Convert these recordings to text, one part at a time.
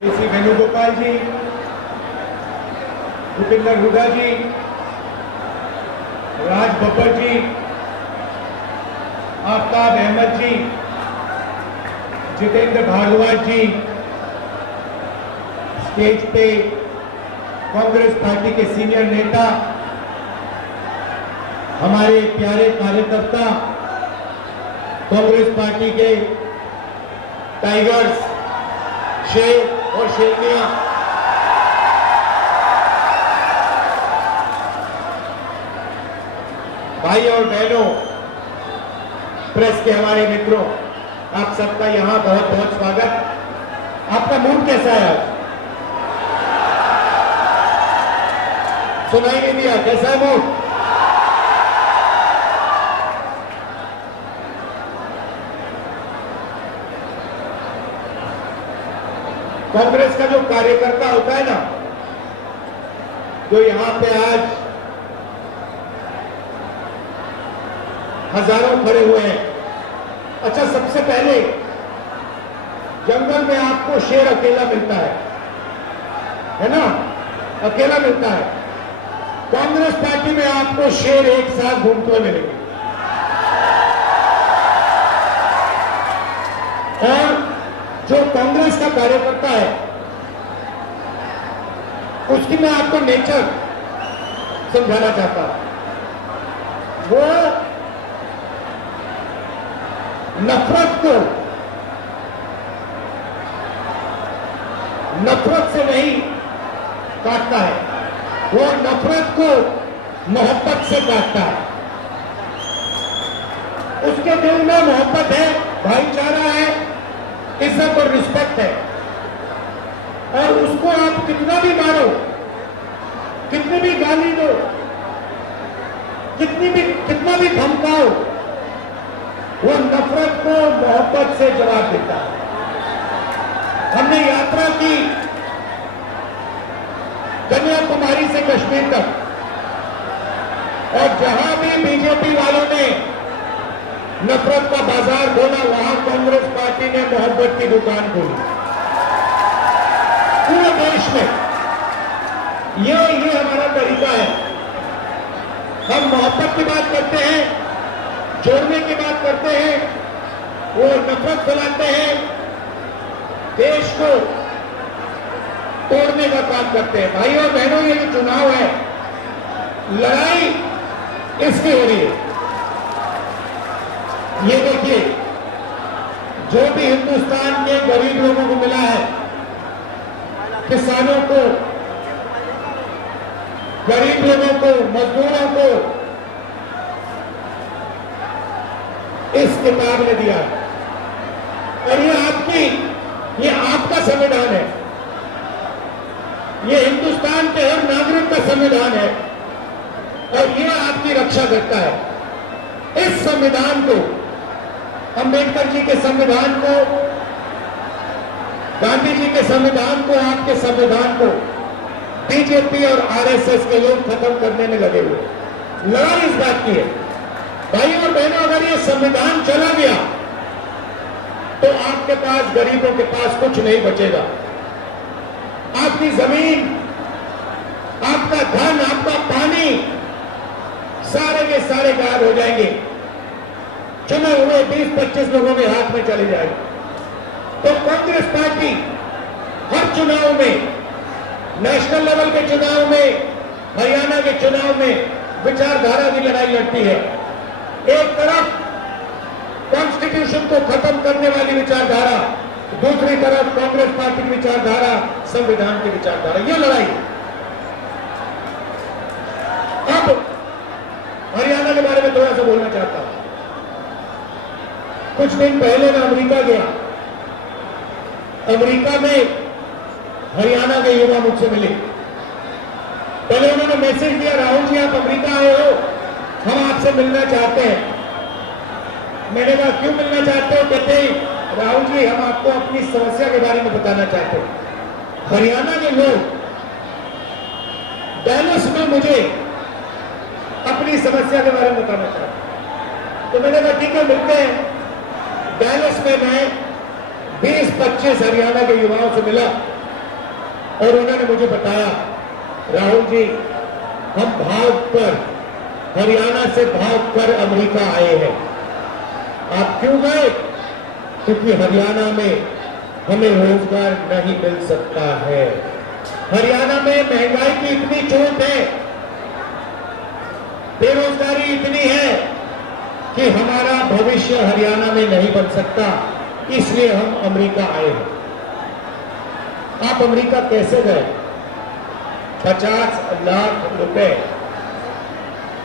श्री वेणुगोपाल जी, भूपेंद्र हुडा जी, राज बब्बर जी, आफ्ताब अहमद जी, जितेंद्र भागवत जी, stage पे Congress party के senior नेता, हमारे प्यारे कार्यकर्ता, कांग्रेस पार्टी के टाइगर्स, शेर और शेरनियां, भाई और बहनों, प्रेस के हमारे मित्रों, आप सबका यहां बहुत बहुत स्वागत। आपका मूड कैसा है आज? सुनाई नहीं दिया, कैसा है मूड? कांग्रेस का जो कार्यकर्ता होता है ना, जो यहां पे आज हजारों खड़े हुए हैं। अच्छा, सबसे पहले जंगल में आपको शेर अकेला मिलता है ना? अकेला मिलता है। कांग्रेस पार्टी में आपको शेर एक साथ घूमते हुए मिलेंगे। और जो कांग्रेस का कार्यकर्ता है, उसकी मैं आपको नेचर समझाना चाहता हूं। वो नफरत से नहीं काटता है, वो नफरत को मोहब्बत से काटता है। उसके दिल में मोहब्बत है, भाईचारा है, इज्जत और रिस्पेक्ट है। और उसको आप कितना भी मारो, कितनी भी गाली दो, कितना भी धमकाओ, वो नफरत को मोहब्बत से जवाब देता है। हमने यात्रा की कन्याकुमारी से कश्मीर तक, और जहां भी बीजेपी वालों ने नफरत का बाजार खोला, वहां कांग्रेस पार्टी ने मोहब्बत की दुकान खोली। पूरे देश में ये हमारा तरीका है। हम मोहब्बत की बात करते हैं, जोड़ने की बात करते हैं, वो नफरत फैलाते हैं, देश को तोड़ने का काम करते हैं। भाई और बहनों, ये जो चुनाव है, लड़ाई इसकी हो रही है। ये देखिए, जो भी हिंदुस्तान के गरीब लोगों को मिला है, किसानों को, गरीब लोगों को, मजदूरों को इस किताब ने दिया। और ये आपका संविधान है, ये हिंदुस्तान के हर नागरिक का संविधान है, और ये आपकी रक्षा करता है। इस संविधान को, अंबेडकर जी के संविधान को, गांधी जी के संविधान को, आपके संविधान को बीजेपी और आरएसएस के लोग खत्म करने में लगे हुए। लड़ाई इस बात की है। भाई और बहनों, अगर ये संविधान चला गया तो आपके पास, गरीबों के पास कुछ नहीं बचेगा। आपकी जमीन, आपका धन, आपका पानी, सारे के सारे गायब हो जाएंगे, चुने हुए 20-25 लोगों के हाथ में चले जाएंगे। तो कांग्रेस पार्टी हर चुनाव में, नेशनल लेवल के चुनाव में, हरियाणा के चुनाव में विचारधारा की लड़ाई लड़ती है। एक तरफ कॉन्स्टिट्यूशन को खत्म करने वाली विचारधारा, दूसरी तरफ कांग्रेस पार्टी की विचारधारा, संविधान की विचारधारा, ये लड़ाई। अब हरियाणा के बारे में थोड़ा सा बोलना चाहता हूं। कुछ दिन पहले मैं अमेरिका गया। अमेरिका में हरियाणा के युवा मुझसे मिले। पहले उन्होंने मैसेज दिया, राहुल जी आप अमेरिका आए हो, हम आपसे मिलना चाहते हैं। मैंने कहा क्यों मिलना चाहते हो? कहते हैं राहुल जी हम आपको अपनी समस्या के बारे में बताना चाहते हैं। हरियाणा के लोग डैलस में मुझे अपनी समस्या के बारे में बताना चाहते हैं। तो मैंने कहा ठीक है, मिलते हैं। डैलस में मैं 20-25 हरियाणा के युवाओं से मिला और उन्होंने मुझे बताया, राहुल जी हम भागकर हरियाणा से भागकर अमेरिका आए हैं। आप क्यों गए? क्योंकि हरियाणा में हमें रोजगार नहीं मिल सकता है। हरियाणा में महंगाई की इतनी चोट है, बेरोजगारी इतनी है कि हमारा भविष्य हरियाणा में नहीं बन सकता, इसलिए हम अमेरिका आए हैं। आप अमेरिका कैसे गए? 50 लाख रुपए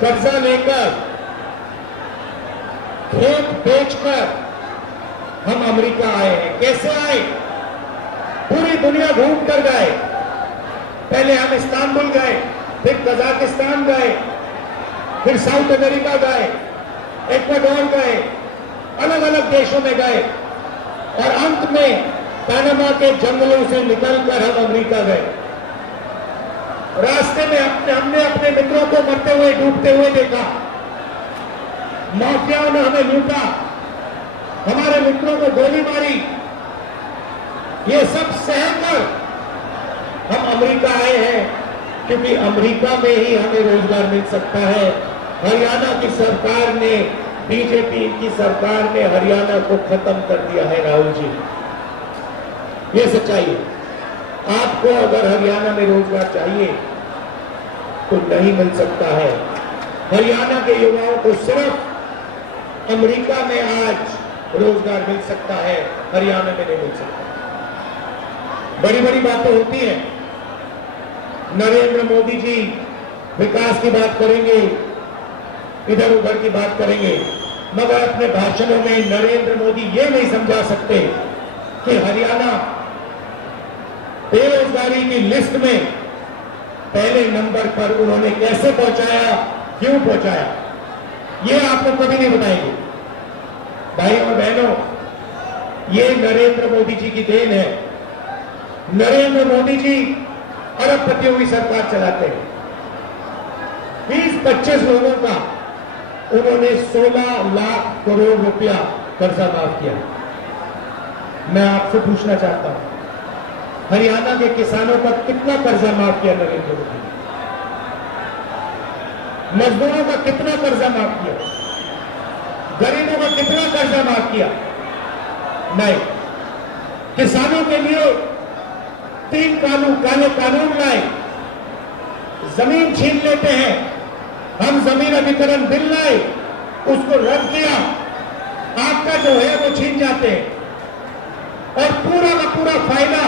कर्जा लेकर, खेत बेचकर हम अमेरिका आए हैं। कैसे आए? पूरी दुनिया घूम कर गए। पहले हम इस्तांबुल गए, फिर कजाकिस्तान गए, फिर साउथ अमेरिका गए, इक्वाडोर गए, अलग अलग देशों में गए और अंत में पनामा के जंगलों से निकलकर हम अमेरिका गए। रास्ते में हमने अपने मित्रों को मरते हुए, डूबते हुए देखा। माफियाओं ने हमें लूटा, हमारे मित्रों को गोली मारी। ये सब सहकर हम अमेरिका आए हैं, क्योंकि अमेरिका में ही हमें रोजगार मिल सकता है। हरियाणा की सरकार ने, बीजेपी की सरकार ने हरियाणा को खत्म कर दिया है। राहुल जी, ये सच्चाई है। आपको अगर हरियाणा में रोजगार चाहिए तो नहीं मिल सकता है। हरियाणा के युवाओं को सिर्फ अमेरिका में आज रोजगार मिल सकता है, हरियाणा में नहीं मिल सकता। बड़ी बड़ी बातें होती हैं। नरेंद्र मोदी जी विकास की बात करेंगे, इधर उधर की बात करेंगे, मगर अपने भाषणों में नरेंद्र मोदी ये नहीं समझा सकते कि हरियाणा बेरोजगारी की लिस्ट में पहले नंबर पर उन्होंने कैसे पहुंचाया, क्यों पहुंचाया, ये आपको कभी नहीं बताएंगे। भाइयों और बहनों, ये नरेंद्र मोदी जी की देन है। नरेंद्र मोदी जी अरबपतियों की सरकार चलाते हैं। 20-25 लोगों का उन्होंने 16 लाख करोड़ रुपया कर्जा माफ किया। मैं आपसे पूछना चाहता हूं, हरियाणा के किसानों का कितना कर्जा माफ किया नरेंद्र मोदी ने? मजदूरों का कितना कर्जा माफ किया? गरीबों का कितना कर्जा माफ किया? नहीं। किसानों के लिए 3 काले कानून लाए। जमीन छीन लेते हैं, हम जमीन अधिग्रहण बिल लाए, उसको रद्द किया, आपका जो है वो छीन जाते हैं और पूरा का पूरा फायदा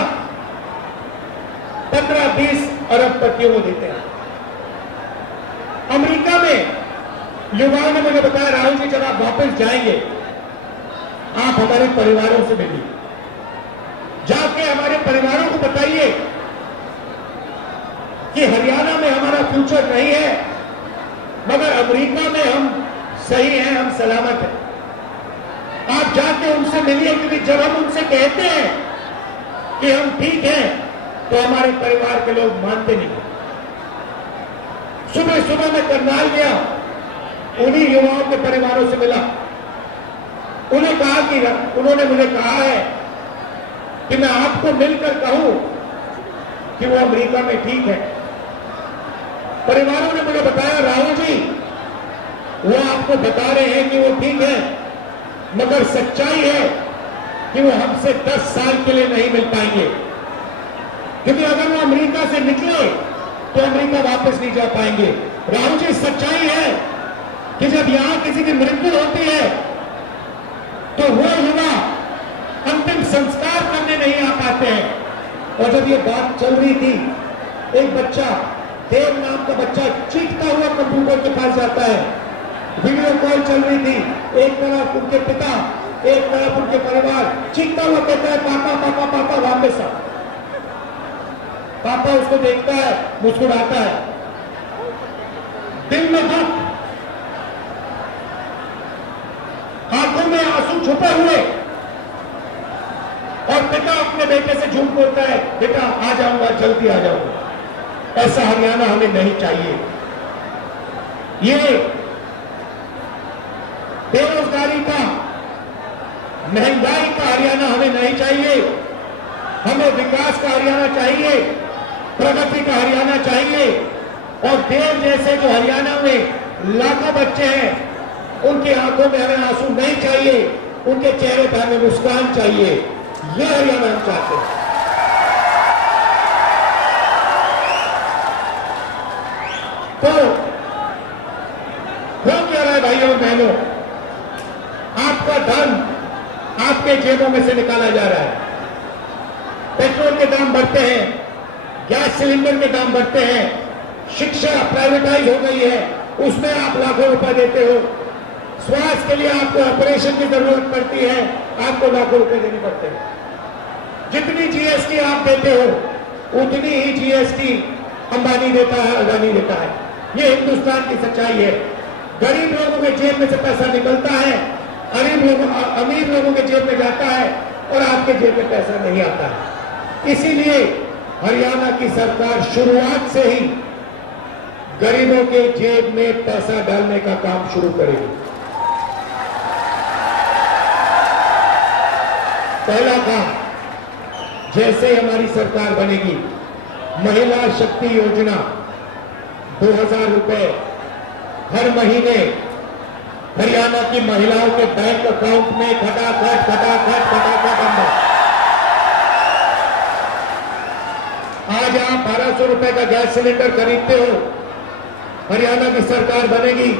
15-20 अरबपतियों को देते हैं। अमेरिका में युवाओं ने मुझे बताया, राहुल जी जब आप वापस जाएंगे, आप हमारे परिवारों से मिलिए, जाके हमारे परिवारों को बताइए कि हरियाणा में हमारा फ्यूचर नहीं है, मगर अमेरिका में हम सही हैं, हम सलामत हैं। आप जाके उनसे मिलिए, क्योंकि जब हम उनसे कहते हैं कि हम ठीक हैं, तो हमारे परिवार के लोग मानते नहीं। सुबह सुबह मैं करनाल गया, उन्हीं युवाओं के परिवारों से मिला। उन्हें कहा कि उन्होंने मुझे कहा है कि मैं आपको मिलकर कहूं कि वो अमेरिका में ठीक है। परिवारों ने मुझे बताया, राहुल जी वो आपको बता रहे हैं कि वो ठीक है, मगर सच्चाई है कि वो हमसे 10 साल के लिए नहीं मिल पाएंगे, क्योंकि अगर वो अमेरिका से निकले तो अमेरिका वापस नहीं जा पाएंगे। राहुल जी, सच्चाई है कि जब यहां किसी की मृत्यु होती है तो वो युवा अंतिम संस्कार करने नहीं आ पाते हैं। और जब ये बात चल रही थी, एक बच्चा, देव नाम का बच्चा, चीखता हुआ कंप्यूटर के पास जाता है। वीडियो कॉल चल रही थी, एक तरफ उनके पिता, एक तरफ उनके परिवार, चीखता हुआ कहता है, पापा पापा पापा वापस आ। पापा उसको देखता है, मुस्कुराता है, दिल में दुख, आंखों में आंसू छुपे हुए, और पिता अपने बेटे से झूठ बोलता है, बेटा आ जाऊंगा, जल्दी आ जाऊंगा। ऐसा हरियाणा हमें नहीं चाहिए। ये बेरोजगारी का, महंगाई का हरियाणा हमें नहीं चाहिए। हमें विकास का हरियाणा चाहिए। प्रगति का हरियाणा चाहिए और देव जैसे जो हरियाणा में लाखों बच्चे हैं उनकी आंखों में हमें आंसू नहीं चाहिए, उनके चेहरे पर हमें मुस्कान चाहिए। ये हरियाणा हम चाहते हैं। तो हो क्या रहा है भाइयों और बहनों, आपका धन आपके जेबों में से निकाला जा रहा है। पेट्रोल के दाम बढ़ते हैं, गैस सिलेंडर के दाम बढ़ते हैं, शिक्षा प्राइवेटाइज हो गई है, उसमें आप लाखों रुपए देते हो। स्वास्थ्य के लिए आपको ऑपरेशन की जरूरत पड़ती है, आपको लाखों रुपए देने पड़ते हैं। जितनी जीएसटी आप देते हो उतनी ही जीएसटी अंबानी देता है, अदानी देता है। ये हिंदुस्तान की सच्चाई है। गरीब लोगों के जेब में से पैसा निकलता है, अमीर लोगों के जेब में जाता है और आपके जेब में पैसा नहीं आता है। इसीलिए हरियाणा की सरकार शुरुआत से ही गरीबों के जेब में पैसा डालने का काम शुरू करेगी। पहला काम, जैसे हमारी सरकार बनेगी, महिला शक्ति योजना 2000 रुपए हर महीने हरियाणा की महिलाओं के बैंक अकाउंट में खटाखट अंदर। आज आप 1200 रुपए का गैस सिलेंडर खरीदते हो, हरियाणा की सरकार बनेगी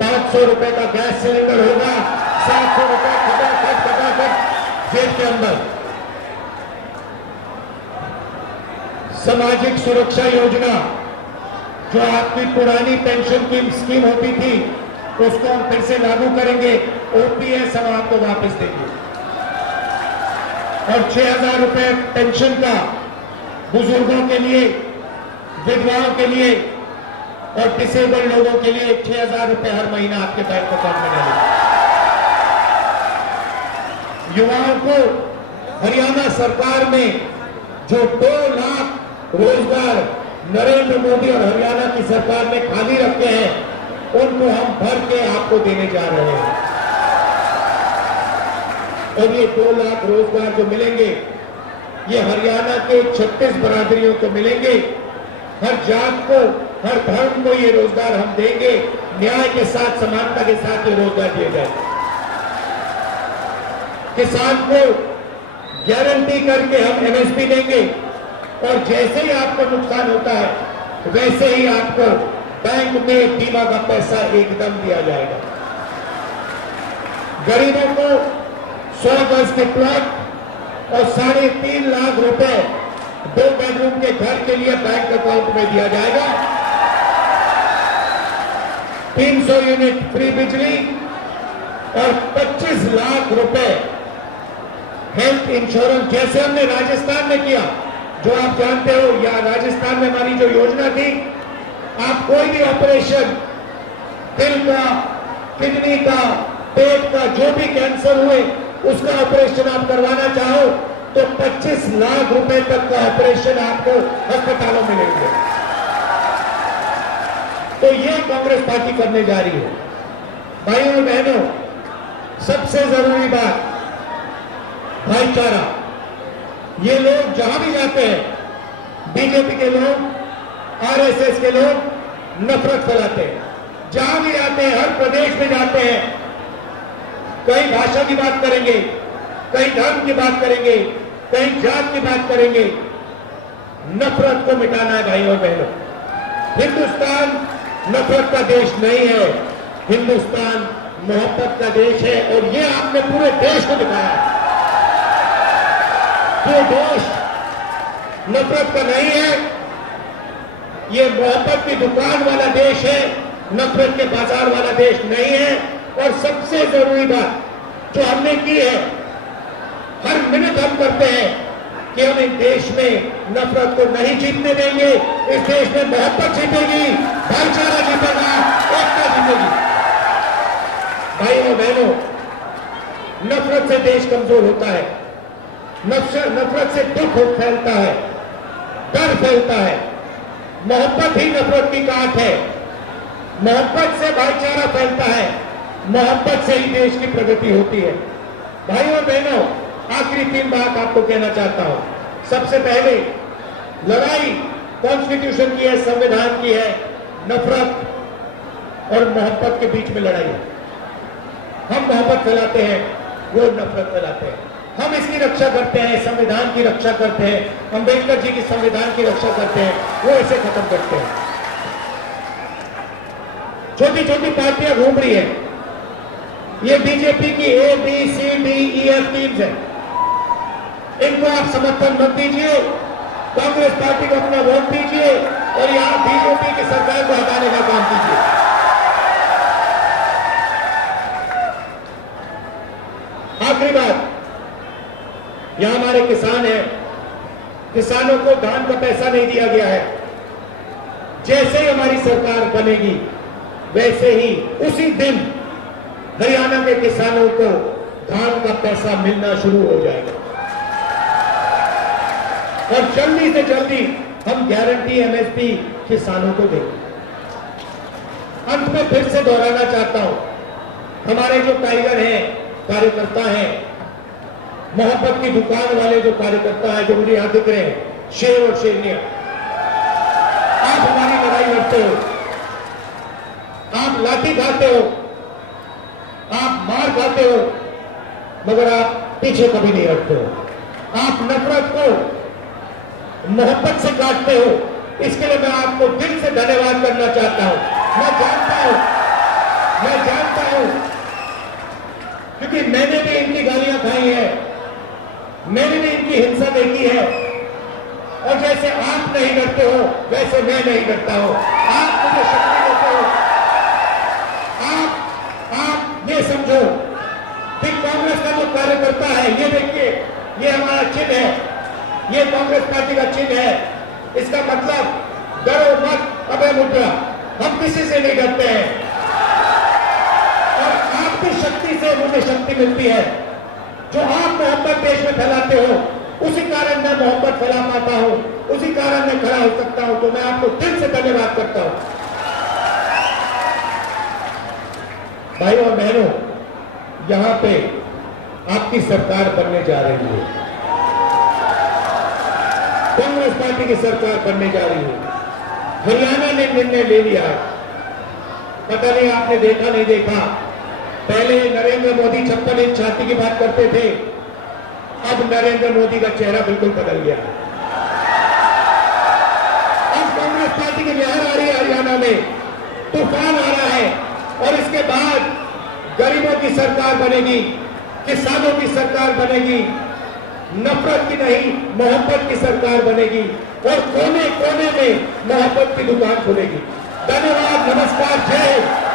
500 रुपए का गैस सिलेंडर होगा, 700 रुपए खटाखट जेब के अंदर। सामाजिक सुरक्षा योजना, जो आपकी पुरानी पेंशन की स्कीम होती थी, उसको हम फिर से लागू करेंगे। ओपीएस हम आपको वापस देंगे और 6000 रुपए पेंशन का बुजुर्गों के लिए, विधवाओं के लिए और डिसेबल्ड लोगों के लिए 6000 रुपए हर महीना आपके बैंक अकाउंट में डालेंगे। युवाओं को हरियाणा सरकार में जो 2 लाख रोजगार नरेंद्र मोदी और हरियाणा की सरकार ने खाली रखे हैं, उनको हम भर के आपको देने जा रहे हैं। और ये 2 लाख रोजगार जो मिलेंगे, ये हरियाणा के 36 बरादरियों को मिलेंगे। हर जात को, हर धर्म को ये रोजगार हम देंगे। न्याय के साथ, समानता के साथ ये रोजगार दिए जाएंगे। किसान को गारंटी करके हम एमएसपी देंगे और जैसे ही आपको नुकसान होता है वैसे ही आपको बैंक में बीमा का पैसा एकदम दिया जाएगा। गरीबों को 100 गज के प्लॉट और 3.5 लाख रुपए 2 बेडरूम के घर के लिए बैंक अकाउंट में दिया जाएगा। 300 यूनिट फ्री बिजली और 25 लाख रुपए हेल्थ इंश्योरेंस, जैसे हमने राजस्थान में किया। जो आप जानते हो, या राजस्थान में हमारी जो योजना थी, आप कोई भी ऑपरेशन, दिल का, किडनी का, पेट का, जो भी कैंसर हुए उसका ऑपरेशन आप करवाना चाहो तो 25 लाख रुपए तक का ऑपरेशन आपको अस्पतालों में मिलेंगे। तो ये कांग्रेस पार्टी करने जा रही है। भाइयों और बहनों, सबसे जरूरी बात भाईचारा। ये लोग जहां भी जाते हैं, बीजेपी के लोग, आरएसएस के लोग नफरत फैलाते हैं। जहां भी जाते हैं, हर प्रदेश में जाते हैं, कहीं भाषा की बात करेंगे, कहीं धर्म की बात करेंगे, कहीं जात की बात करेंगे। नफरत को मिटाना है भाइयों और बहनों। हिंदुस्तान नफरत का देश नहीं है, हिंदुस्तान मोहब्बत का देश है और ये आपने पूरे देश को दिखाया है। ये देश नफरत का नहीं है, ये मोहब्बत की दुकान वाला देश है, नफरत के बाजार वाला देश नहीं है। और सबसे जरूरी बात जो हमने की है, हर मिनट हम करते हैं कि हम इस देश में नफरत को नहीं जीतने देंगे। इस देश में मोहब्बत जीतेगी, भाईचारा जीतेगा, एकता जीतेगी। भाइयों बहनों, नफरत से देश कमजोर होता है, नफरत से दुख फैलता है, डर फैलता है। मोहब्बत ही नफरत की काट है, मोहब्बत से भाईचारा फैलता है, मोहब्बत से ही देश की प्रगति होती है। भाइयों बहनों, आखिरी 3 बात आपको कहना चाहता हूं। सबसे पहले, लड़ाई कॉन्स्टिट्यूशन की है, संविधान की है, नफरत और मोहब्बत के बीच में लड़ाई है। हम मोहब्बत फैलाते हैं, वो नफरत फैलाते हैं। हम इसकी रक्षा करते हैं, संविधान की रक्षा करते हैं, अंबेडकर जी की संविधान की रक्षा करते हैं, वो इसे खत्म करते हैं। छोटी छोटी पार्टियां घूम रही है, ये बीजेपी की A B C D E F teams है, इनको आप समर्थन मत दीजिए, कांग्रेस पार्टी को अपना वोट दीजिए और यहां बीजेपी की सरकार को हटाने का काम कीजिए। आखिरी बात, यहां हमारे किसान हैं, किसानों को धान का पैसा नहीं दिया गया है। जैसे ही हमारी सरकार बनेगी वैसे ही उसी दिन हरियाणा के किसानों को धान का पैसा मिलना शुरू हो जाएगा और जल्दी से जल्दी हम गारंटी एमएसपी किसानों को देंगे। अंत में फिर से दोहराना चाहता हूं, हमारे जो टाइगर हैं, कार्यकर्ता हैं, मोहब्बत की दुकान वाले जो कार्यकर्ता हैं, जो मुझे यहां दिख रहे हैं, शेर और शेरनिया, आप हमारी लड़ाई लड़ते हो, आप लाठी खाते हो, आप मार खाते हो, मगर आप पीछे कभी नहीं हटते हो। आप नफरत को मोहब्बत से काटते हो। इसके लिए मैं आपको दिल से धन्यवाद करना चाहता हूं। मैं जानता हूं क्योंकि मैंने भी इनकी गालियां खाई है, मैंने भी इनकी हिंसा देखी है, और जैसे आप नहीं डरते हो वैसे मैं नहीं डरता हूं। आप मुझे शक्ति देते हो। आप ये समझो कि कांग्रेस का जो कार्यकर्ता है, ये देखिए, ये हमारा चिन्ह है, ये कांग्रेस पार्टी का चिन्ह है। इसका मतलब डरो मत, अबे मुद्रा, हम किसी से नहीं डरते हैं और आपकी शक्ति से मुझे शक्ति मिलती है। जो आप मोहब्बत देश में फैलाते हो, उसी कारण मैं मोहब्बत फैला पाता हूं, उसी कारण मैं खड़ा हो सकता हूं। तो मैं आपको दिल से धन्यवाद करता हूं। भाइयों और बहनों, यहां पे आपकी सरकार बनने जा रही है, कांग्रेस पार्टी की सरकार बनने जा रही है। हरियाणा ने निर्णय ले लिया है। पता नहीं आपने देखा नहीं देखा, पहले नरेंद्र मोदी 56 इंच छाती की बात करते थे, अब नरेंद्र मोदी का चेहरा बिल्कुल बदल गया है। अब कांग्रेस पार्टी की लहर आ रही है, हरियाणा में तूफान आ रहा है और इसके बाद गरीबों की सरकार बनेगी, किसानों की सरकार बनेगी, नफरत की नहीं मोहब्बत की सरकार बनेगी और कोने कोने में मोहब्बत की दुकान खुलेगी। धन्यवाद, नमस्कार, जय हिंद।